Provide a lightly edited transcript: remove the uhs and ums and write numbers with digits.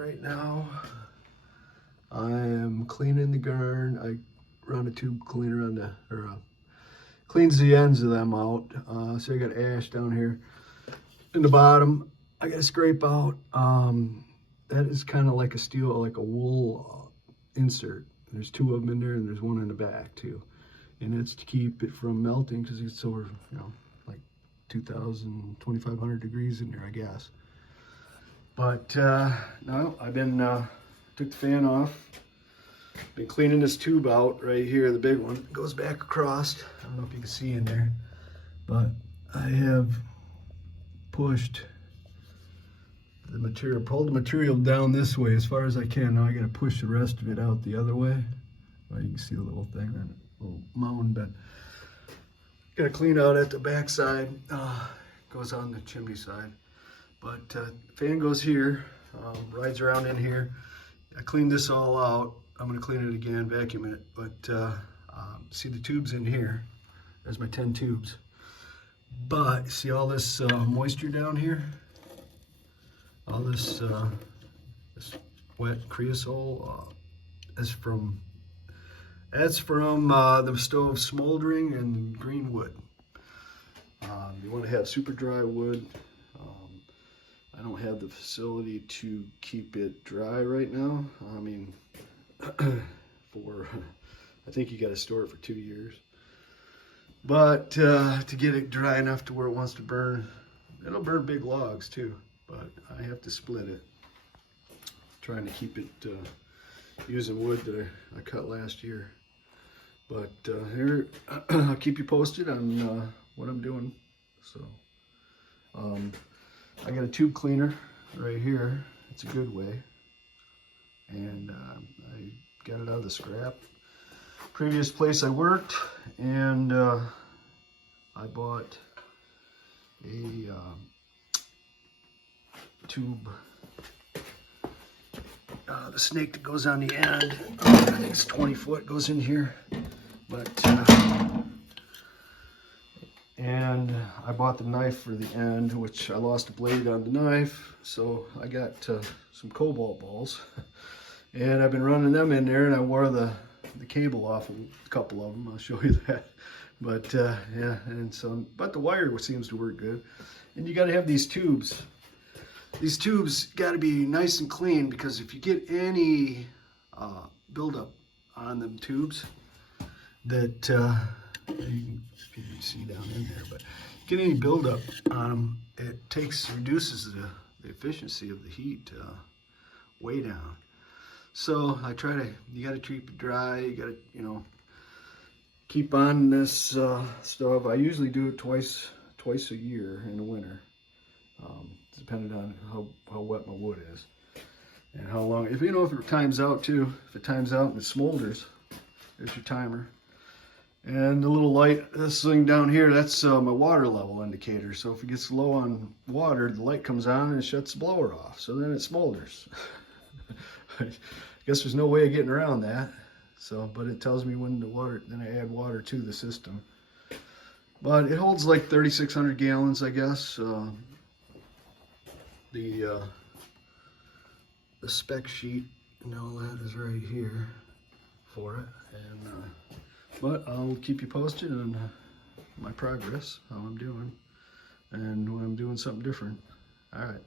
Right now, I am cleaning the Garn. I run a tube cleaner on the, cleans the ends of them out. So I got ash down here in the bottom. I got to scrape out. That is kind of like a steel, like a wool insert. There's two of them in there, and there's one in the back too. And it's to keep it from melting because it's over, like 2,000, 2,500 degrees in there, I guess. But no, I've been, took the fan off. Been cleaning this tube out right here, the big one. It goes back across. I don't know if you can see in there, but I have pushed the material, pulled the material down this way as far as I can. Now I got to push the rest of it out the other way. Well, you can see the little thing, a little mound, but got to clean out at the back side. Goes on the chimney side. But fan goes here, rides around in here. I cleaned this all out. I'm gonna clean it again, vacuum it. But see the tubes in here. There's my 10 tubes. But see all this moisture down here? All this, this wet creosote that's from the stove smoldering and green wood. You want to have super dry wood. I don't have the facility to keep it dry right now. I mean, I think you got to store it for 2 years. But to get it dry enough to where it wants to burn, it'll burn big logs too, but I have to split it. Trying to keep it using wood that I cut last year. But here, I'll keep you posted on what I'm doing. So, I got a tube cleaner right here. It's a good way. And I got it out of the scrap. Previous place I worked, and I bought a tube. The snake that goes on the end, I think it's 20 foot, goes in here. But and I bought the knife for the end, which I lost a blade on the knife, so I got some cobalt balls, and I've been running them in there, and I wore the cable off of a couple of them. I'll show you that. But yeah, and so, but the wire seems to work good. And you got to have these tubes. These tubes got to be nice and clean, because if you get any buildup on them tubes, that you can see down in there, but get any buildup on them, it reduces the efficiency of the heat way down. So I try to, you got to keep it dry. You got to, keep on this stove. I usually do it twice a year in the winter, depending on how wet my wood is and how long. If if it times out too, if it times out and it smolders, there's your timer. And the little light, this thing down here, that's my water level indicator. So if it gets low on water, the light comes on and it shuts the blower off. So then it smolders. I guess there's no way of getting around that. So, but it tells me when the water, then I add water to the system. But it holds like 3,600 gallons, I guess. The spec sheet and all that is right here for it. And but I'll keep you posted on my progress, how I'm doing, and when I'm doing something different. All right.